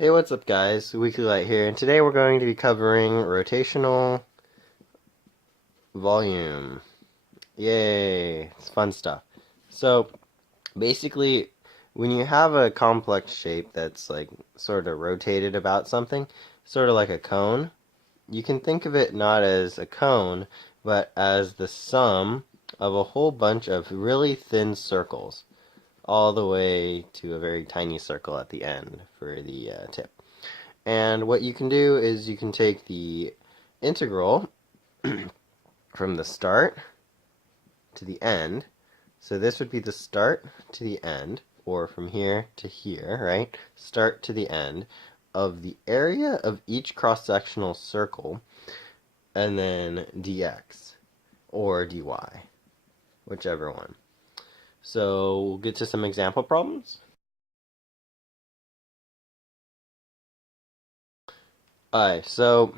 Hey, what's up guys? Weekly Light here, and today we're going to be covering rotational volume. Yay! It's fun stuff. So, basically, when you have a complex shape that's like sort of rotated about something, sort of like a cone, you can think of it not as a cone, but as the sum of a whole bunch of really thin circles, all the way to a very tiny circle at the end for the tip. And what you can do is you can take the integral from the start to the end. So this would be the start to the end, or from here to here, right? Start to the end of the area of each cross-sectional circle, and then dx, or dy, whichever one. So we'll get to some example problems. Alright, so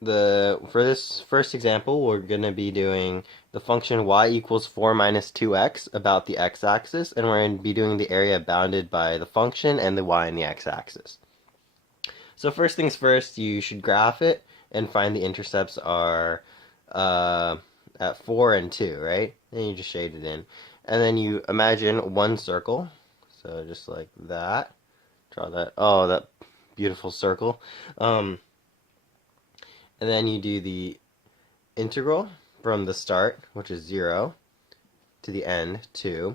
for this first example, we're going to be doing the function y equals 4 minus 2x about the x-axis, and we're going to be doing the area bounded by the function and the y and the x-axis. So first things first, you should graph it and find the intercepts are at 4 and 2, right? Then you just shade it in. And then you imagine one circle, so just like that. Draw that, oh, that beautiful circle. And then you do the integral from the start, which is 0, to the end, 2,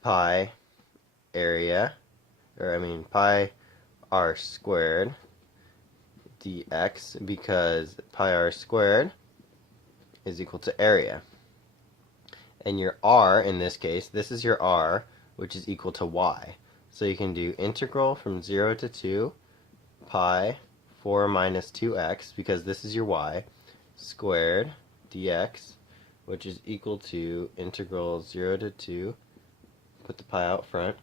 pi area, pi r squared dx, because pi r squared is equal to area. And your r, in this case, this is your r, which is equal to y. So you can do integral from 0 to 2, pi 4 minus 2x, because this is your y, squared dx, which is equal to integral 0 to 2, put the pi out front,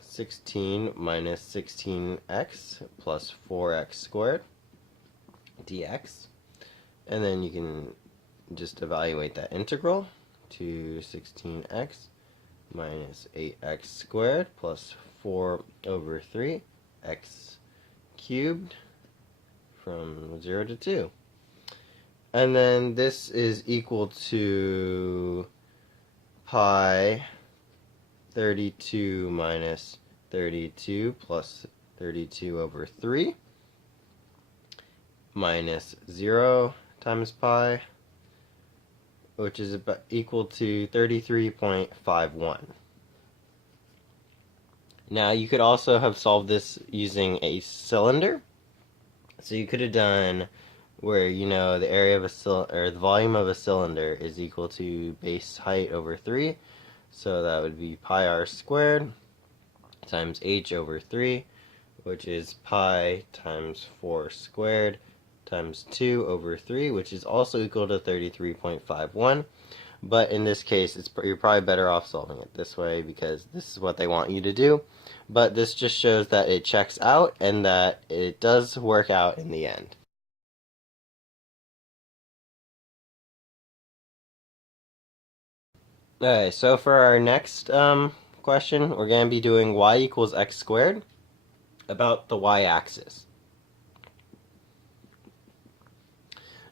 16 minus 16x plus 4x squared dx. And then you can just evaluate that integral to 16x minus 8x squared plus 4 over 3 x cubed from 0 to 2. And then this is equal to pi 32 minus 32 plus 32 over 3 minus 0 times pi, which is about equal to 33.51. Now you could also have solved this using a cylinder. So you could have done where, the area of a or the volume of a cylinder is equal to base height over 3. So that would be pi r squared times h over 3, which is pi times 4 squared times 2 over 3, which is also equal to 33.51. But in this case, you're probably better off solving it this way because this is what they want you to do. But this just shows that it checks out and that it does work out in the end. Okay, so for our next question, we're going to be doing y equals x squared about the y-axis.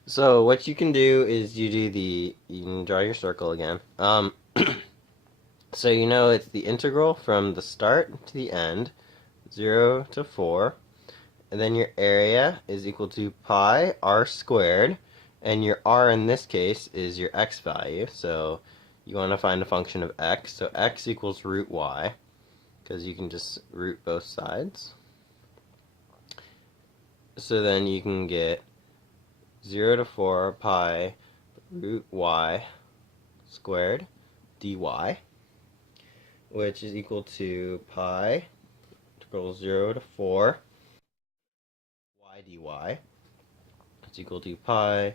So what you can do is you can draw your circle again. So it's the integral from the start to the end, 0 to 4, and then your area is equal to pi r squared, and your r in this case is your x value, so you want to find a function of x, so x equals root y, because you can just root both sides. So then you can get 0 to 4 pi root y squared dy, which is equal to pi integral 0 to 4 y dy. It's equal to pi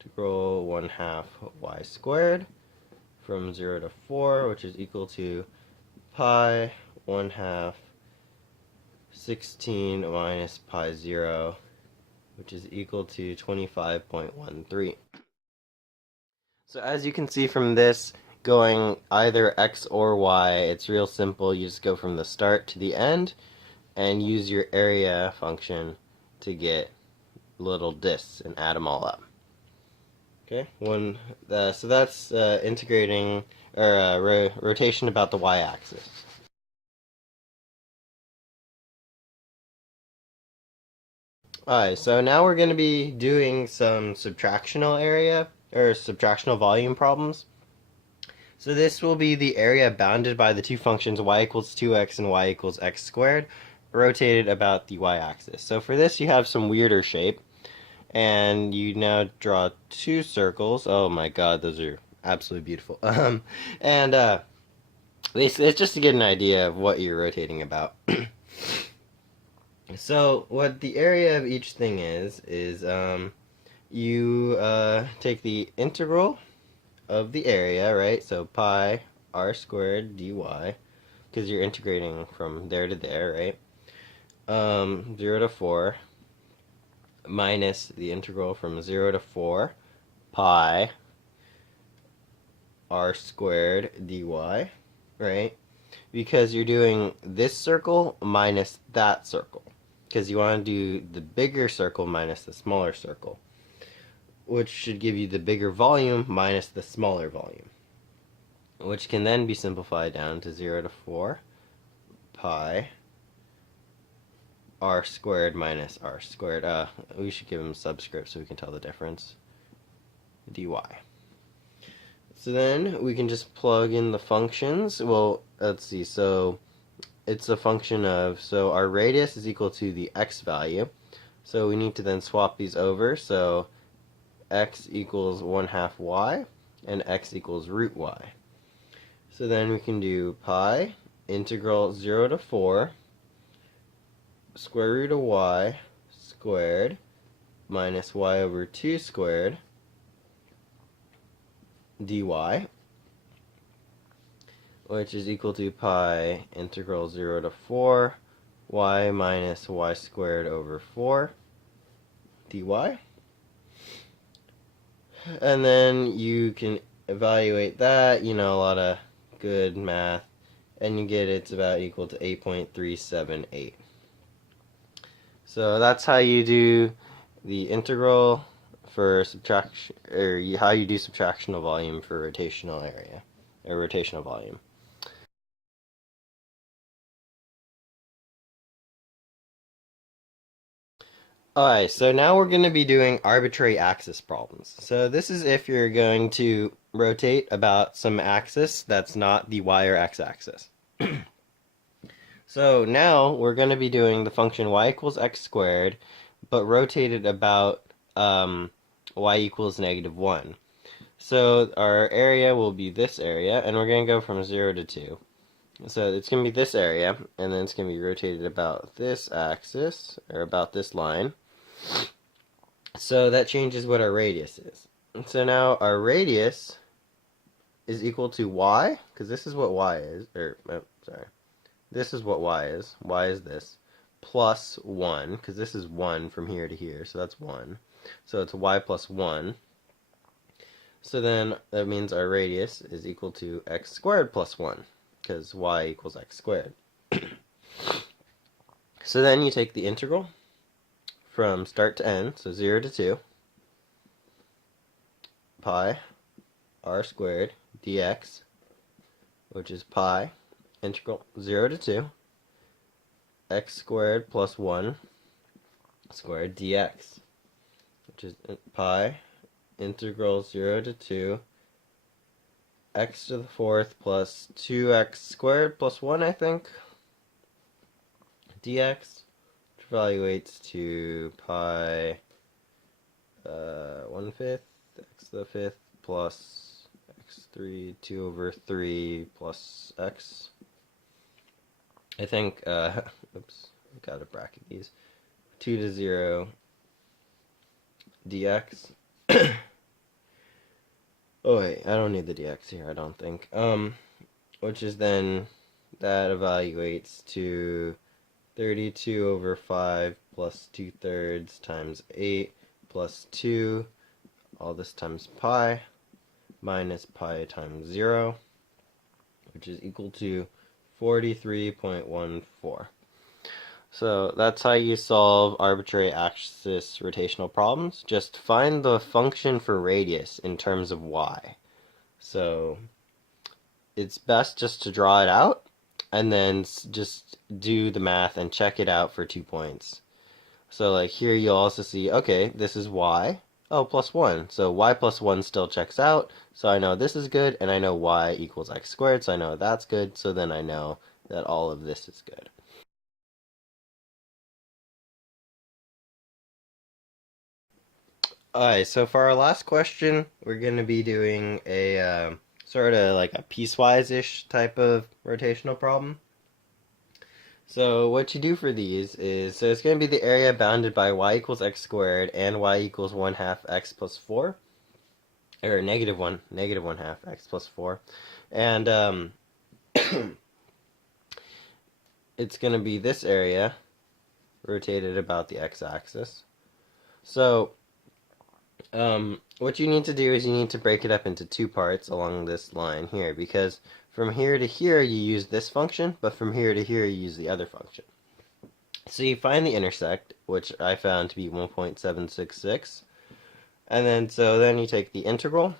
integral 1/2 y squared from 0 to 4, which is equal to pi 1/2 16 minus pi 0, which is equal to 25.13. So as you can see from this, going either x or y, it's real simple. You just go from the start to the end, and use your area function to get little disks and add them all up. Okay, so that's integrating or rotation about the y-axis. Alright, so now we're going to be doing some subtractional area or subtractional volume problems. So this will be the area bounded by the two functions y equals 2x and y equals x squared, rotated about the y-axis. So for this you have some weirder shape, and you now draw two circles. Oh my god, those are absolutely beautiful. It's just to get an idea of what you're rotating about. So what the area of each thing is you take the integral of the area, right? So pi r squared dy, because you're integrating from there to there, right? 0 to 4 minus the integral from 0 to 4 pi r squared dy, right? Because you're doing this circle minus that circle, because you want to do the bigger circle minus the smaller circle, which should give you the bigger volume minus the smaller volume, which can then be simplified down to 0 to 4 pi r squared minus r squared. We should give them subscript so we can tell the difference. dy. So then we can just plug in the functions. Well, let's see. So it's a function of, so our radius is equal to the x value. So we need to then swap these over. So x equals 1/2 y and x equals root y. So then we can do pi integral 0 to 4 square root of y squared minus y over 2 squared dy, which is equal to pi integral 0 to 4 y minus y squared over 4 dy. And then you can evaluate that, a lot of good math, and you get it's about equal to 8.378. So that's how you do the integral for subtraction, or how you do subtractional volume for rotational area, or rotational volume. Alright, so now we're going to be doing arbitrary axis problems. So this is if you're going to rotate about some axis that's not the y or x axis. So now we're going to be doing the function y equals x squared, but rotated about y equals -1. So our area will be this area, and we're going to go from 0 to 2. So it's going to be this area, and then it's going to be rotated about this axis, or about this line. So that changes what our radius is. So now our radius is equal to y, because this is what y is, this is what y is. Y is this, plus 1, because this is 1 from here to here, so that's 1. So it's y plus 1. So then that means our radius is equal to x squared plus 1, because y equals x squared. So then you take the integral from start to end, so 0 to 2, pi r squared dx, which is pi integral 0 to 2 x squared plus 1 squared dx, which is pi integral 0 to 2 x to the 4th plus 2x squared plus 1, I think, dx, which evaluates to pi 1/5 x to the 5th plus x3 2 over 3 plus x. I think, oops, gotta bracket these. 2 to 0 dx. Oh wait, I don't need the dx here, I don't think. Which is then, that evaluates to 32 over 5 plus 2/3 times 8 plus 2, all this times pi, minus pi times 0, which is equal to 43.14. So that's how you solve arbitrary axis rotational problems. Just find the function for radius in terms of y. So it's best just to draw it out and then just do the math and check it out for 2 points. So like here you'll also see, okay, this is y. Oh, plus 1. So y plus 1 still checks out. So I know this is good, and I know y equals x squared, so I know that's good. So then I know that all of this is good. Alright, so for our last question, we're going to be doing a sort of like a piecewise-ish type of rotational problem. So what you do for these is, so it's going to be the area bounded by y equals x squared and y equals 1/2 x plus 4, or negative 1/2 x plus 4. And it's going to be this area rotated about the x-axis. So what you need to do is you need to break it up into 2 parts along this line here, because from here to here you use this function, but from here to here you use the other function. So you find the intersect, which I found to be 1.766, and then you take the integral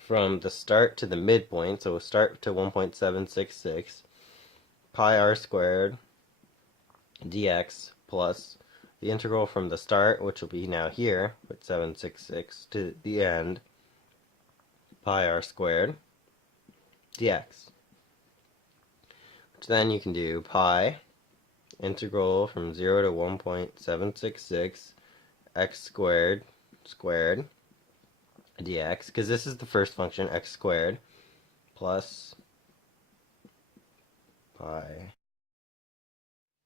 from the start to the midpoint, so we'll start to 1.766, pi r squared dx plus the integral from the start, which will be now here, with 766, to the end, pi r squared dx. Which then you can do pi integral from 0 to 1.766 x squared dx, because this is the first function, x squared, plus pi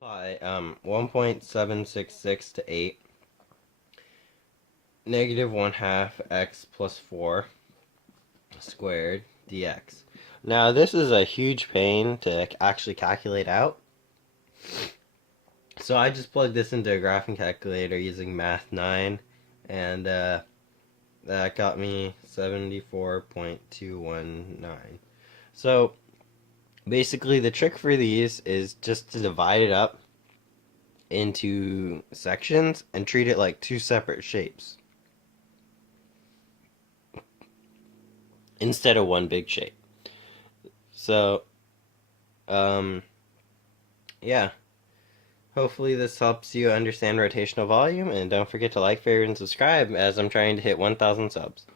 1.766 to 8 negative 1/2 x plus 4 squared dx. Now this is a huge pain to actually calculate out, so I just plugged this into a graphing calculator using Math 9, and that got me 74.219. So basically the trick for these is just to divide it up into sections and treat it like 2 separate shapes instead of one big shape. So yeah, hopefully this helps you understand rotational volume, and don't forget to like, favorite, and subscribe as I'm trying to hit 1,000 subs.